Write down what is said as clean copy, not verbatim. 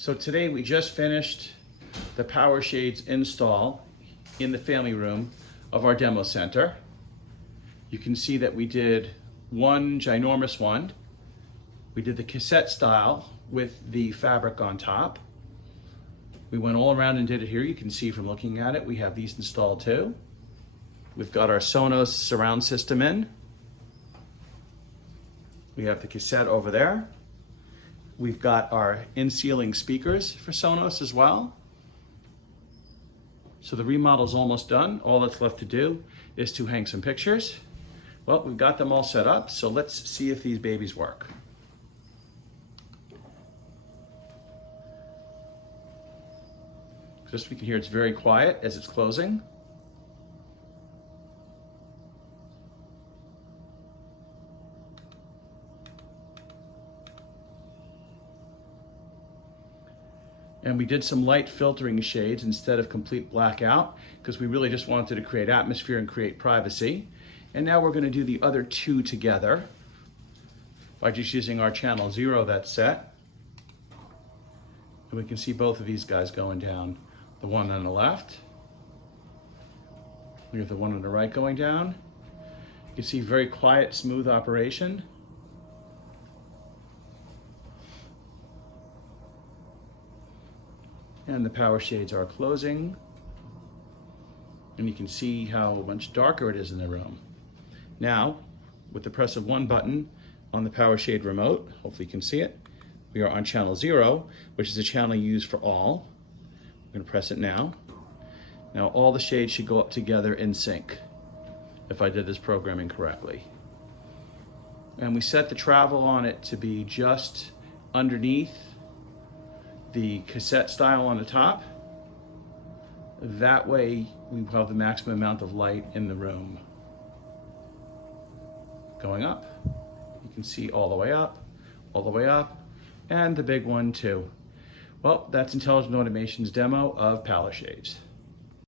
So today we just finished the Powershades install in the family room of our demo center. You can see that we did one ginormous one. We did the cassette style with the fabric on top. We went all around and did it here. You can see from looking at it, we have these installed too. We've got our Sonos surround system in. We have the cassette over there. We've got our in-ceiling speakers for Sonos as well. So the remodel's almost done. All that's left to do is to hang some pictures. Well, we've got them all set up, so let's see if these babies work. Just we can hear it's very quiet as it's closing. And we did some light filtering shades instead of complete blackout because we really just wanted to create atmosphere and create privacy. And now we're going to do the other two together by just using our channel 0 that's set. And we can see both of these guys going down. The one on the left. We have the one on the right going down. You can see very quiet, smooth operation. And the Powershades are closing. And you can see how much darker it is in the room. Now, with the press of one button on the Powershade remote, hopefully you can see it, we are on channel 0, which is a channel used for all. I'm going to press it now. Now all the shades should go up together in sync, if I did this programming correctly. And we set the travel on it to be just underneath the cassette style on the top. That way we have the maximum amount of light in the room. Going up, you can see all the way up, and the big one too. Well, that's Intelligent Automation's demo of Powershades.